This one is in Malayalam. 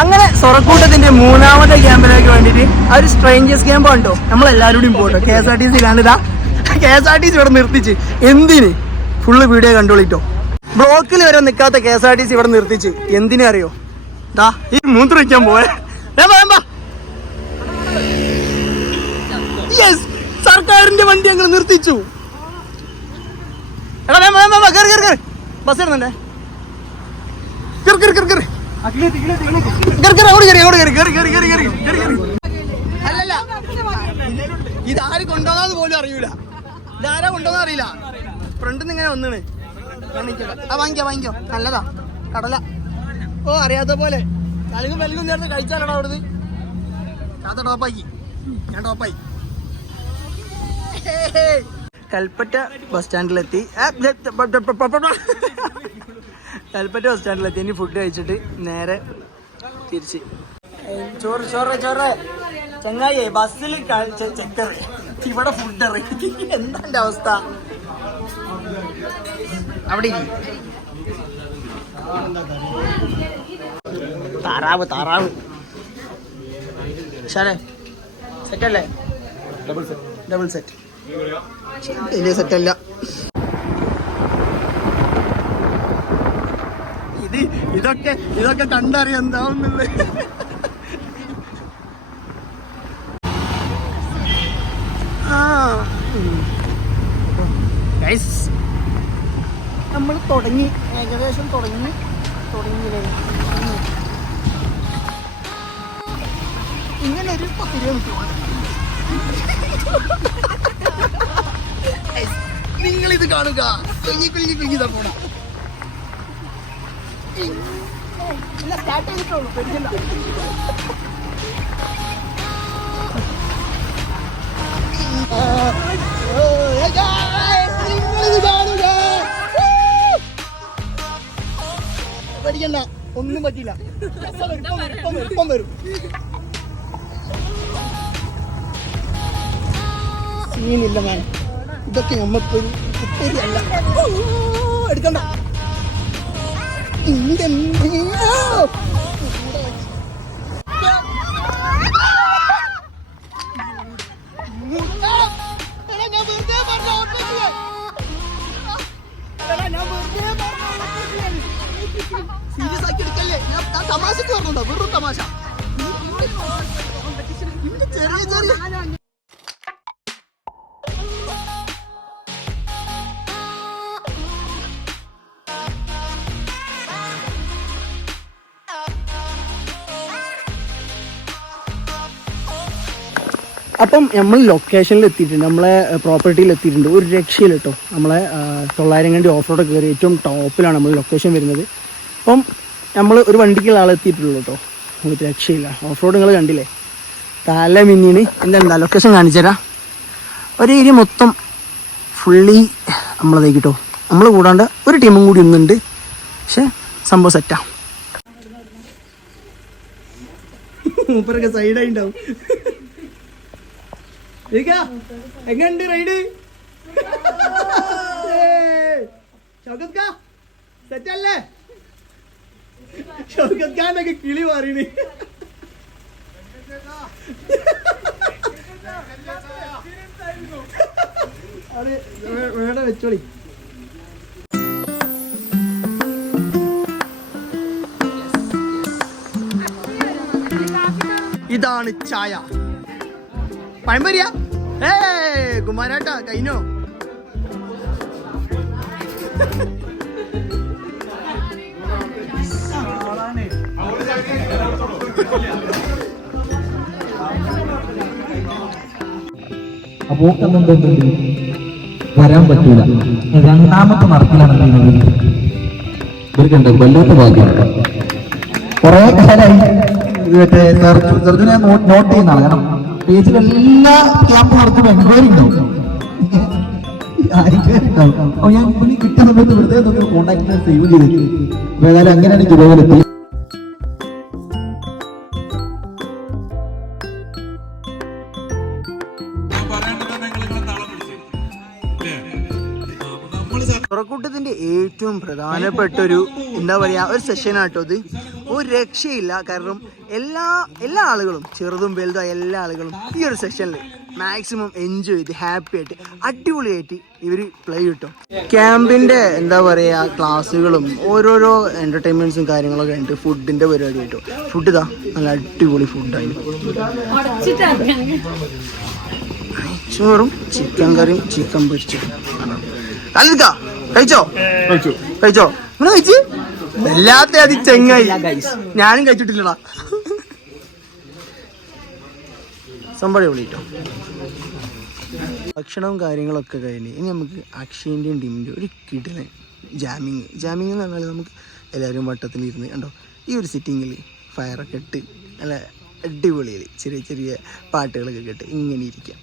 അങ്ങനെ സൊറക്കൂട്ടത്തിന്റെ മൂന്നാമത്തെ ക്യാമ്പിലേക്ക് വേണ്ടിയിട്ട് ആ ഒരു സ്ട്രേഞ്ചേഴ്സ് ക്യാമ്പ് കണ്ടോ, നമ്മളെല്ലാവരും പോട്ടോ. KSRTC കാണിതാ, KSRTC ഇവിടെ നിർത്തിച്ച് എന്തിന് ഫുള്ള് വീഡിയോ കണ്ടോളിട്ടോ. ബ്ലോക്കിൽ വരെ നിൽക്കാത്ത KSRTC ഇവിടെ നിർത്തിച്ച് എന്തിനു അറിയോ? ദാ ഈ മൂത്രമൊഴിക്കാൻ പോയെ. യെസ്, സർക്കാരിന്റെ വണ്ടി ഞങ്ങൾ നിർത്തിച്ചു. ബസ് ഇടുന്നുണ്ടേ. അല്ലല്ല, ഇതാര് കൊണ്ടുവന്നാന്ന് പോലും അറിയൂല. ഇതാരാ കൊണ്ടുവന്നാ അറിയില്ല. ഫ്രണ്ടിന്ന് ഇങ്ങനെ വന്നിണ്. വാങ്ങിക്കോ, നല്ലതാ കടല. ഓ അറിയാത്ത പോലെ കലുകും വെലുകും നേരത്തെ കഴിച്ചാലടാ അവിടുന്ന്. കാത്ത ടോപ്പാക്കി, ഞാൻ ടോപ്പായി. കൽപ്പറ്റ ബസ് സ്റ്റാൻഡിലെത്തി. കൽപ്പറ്റ ബസ് സ്റ്റാൻഡിലെത്തി. ഇനി ഫുഡ് കഴിച്ചിട്ട് നേരെ തിരിച്ച്. ചോറ് ചങ്ങായി ബസ്സിൽ ചെക്കറ്, ഇവിടെ ഫുഡ് ഇറങ്ങി. എന്താ എന്റെ അവസ്ഥ? അവിടെ താറാവ് ശരേ സെറ്റല്ലേ? ഡബിൾ സെറ്റ് വലിയ സെറ്റല്ല. ഇതൊക്കെ കണ്ടറിയാം എന്താവുന്നുള്ളത്. നമ്മൾ തുടങ്ങി, ഏകദേശം തുടങ്ങിയില്ലേ? ഇങ്ങനെ ഒരു 10 കിലോമീറ്റർ നിങ്ങളിത് കാണുക. കുഞ്ഞിതാ പോണം. സ്റ്റാർട്ട് ചെയ്തിട്ടുള്ളൂ, പേടിക്കണ്ട. പേടിക്കണ്ട, ഒന്നും പറ്റില്ല. ഇപ്പം വരും. സീനില്ല മാൻ. ഇതൊക്കെ നമ്മക്കൊരു കുത്തരിയല്ല. എടുക്കണ്ട. സീരിയസ് ആക്കി എടുക്കല്ലേ? ഞാൻ തമാശക്ക് പറഞ്ഞോണ്ടോ? വെറും തമാശ. ചെറിയ അപ്പം നമ്മൾ ലൊക്കേഷനിൽ എത്തിയിട്ടുണ്ട്, നമ്മളെ പ്രോപ്പർട്ടിയിൽ എത്തിയിട്ടുണ്ട്. ഒരു രക്ഷയില്ല കേട്ടോ. നമ്മളെ 900 കണ്ടി ഓഫ് റോഡ് കയറി ഏറ്റവും ടോപ്പിലാണ് നമ്മൾ ലൊക്കേഷൻ വരുന്നത്. അപ്പം നമ്മൾ ഒരു വണ്ടിക്കുള്ള ആളെത്തിയിട്ടുള്ളൂ കേട്ടോ. ഒരു രക്ഷയില്ല. ഓഫ് റോഡ് നിങ്ങൾ കണ്ടില്ലേ, തല മിന്നിന്. എന്താ ലൊക്കേഷൻ കാണിച്ചു തരാം. ഒരു ഏരിയ മൊത്തം ഫുള്ളി നമ്മളതേക്ക് കേട്ടോ. നമ്മൾ കൂടാണ്ട് ഒരു ടീമും കൂടി ഒന്നുണ്ട്. പക്ഷെ സംഭവം സെറ്റാ. മൂപ്പറൊക്കെ സൈഡായിണ്ടാവും. എങ്ങനെയുണ്ട് റൈഡ്? സെറ്റല്ലേ? ഷൗക്കത്ത് ഖാനൊക്കെ കിളി മാറിന്. അത് വേണ്ട വെച്ചോളി. ഇതാണ് ചായ. പഴംപൊരിയ. കുമാരാട്ടാ കൈനോ. അപ്പോ വരാൻ പറ്റൂല. രണ്ടാമത്തെ നടപ്പിലാണ് ഇവർക്കുണ്ട് വല്ലാത്ത ഭാഗ്യം. കുറെ കാലമായി മറ്റേ ചെറുതിനെ നോട്ട് ചെയ്യുന്നതാണ്. കാരണം പേജിലെല്ലാ ക്യാമ്പ് നടത്തുമ്പോൾ എൻക്വയറി ഉണ്ടാവും. അപ്പൊ ഞാൻ പുള്ളി കിട്ടിയ സമയത്ത് വെറുതെ കോണ്ടാക്ട് സേവ് ചെയ്തിട്ട് ഏതായാലും അങ്ങനെയാണ് ജോലിയെത്തി. പുറക്കൂട്ടത്തിന്റെ ഏറ്റവും പ്രധാനപ്പെട്ട ഒരു എന്താ പറയാ ഒരു സെഷൻ ആട്ടോ ഇത്. ഒരു രക്ഷയില്ല. കാരണം എല്ലാ ആളുകളും ചെറുതും വലുതും എല്ലാ ആളുകളും ഈ ഒരു സെഷനിൽ മാക്സിമം എൻജോയ് ചെയ്ത് ഹാപ്പി ആയിട്ട് അടിപൊളിയായിട്ട് ഇവർ പ്ലേ കിട്ടും. ക്യാമ്പിൻ്റെ എന്താ പറയുക ക്ലാസ്സുകളും ഓരോരോ എൻ്റർടൈൻമെൻറ്റ്സും കാര്യങ്ങളൊക്കെ ഉണ്ട്. ഫുഡിൻ്റെ പരിപാടി കിട്ടും. ഫുഡ് ഇതാ നല്ല അടിപൊളി ഫുഡായിരുന്നു. ചോറും ചിക്കൻ കറിയും ചിക്കൻ പൊരിച്ചും. കഴിച്ചോ നിങ്ങൾ കഴിച്ച് വല്ലാത്ത അതി ചെങ്ങായി. ഞാനും കഴിച്ചിട്ടില്ലടാ. സംഭവം വിളിട്ടോ. ഭക്ഷണവും കാര്യങ്ങളൊക്കെ കഴിഞ്ഞ് ഇനി നമുക്ക് അക്ഷയൻ്റെയും ടീമിൻ്റെ ഒരു കിടിലൻ ജാമിങ് എന്ന് പറഞ്ഞാൽ നമുക്ക് എല്ലാവരും വട്ടത്തിലിരുന്ന് കണ്ടോ ഈ ഒരു സിറ്റിങ്ങിൽ ഫയറൊക്കെ ഇട്ട് നല്ല അടിപൊളിയിൽ ചെറിയ ചെറിയ പാട്ടുകളൊക്കെ കേട്ട് ഇങ്ങനെ ഇരിക്കാം.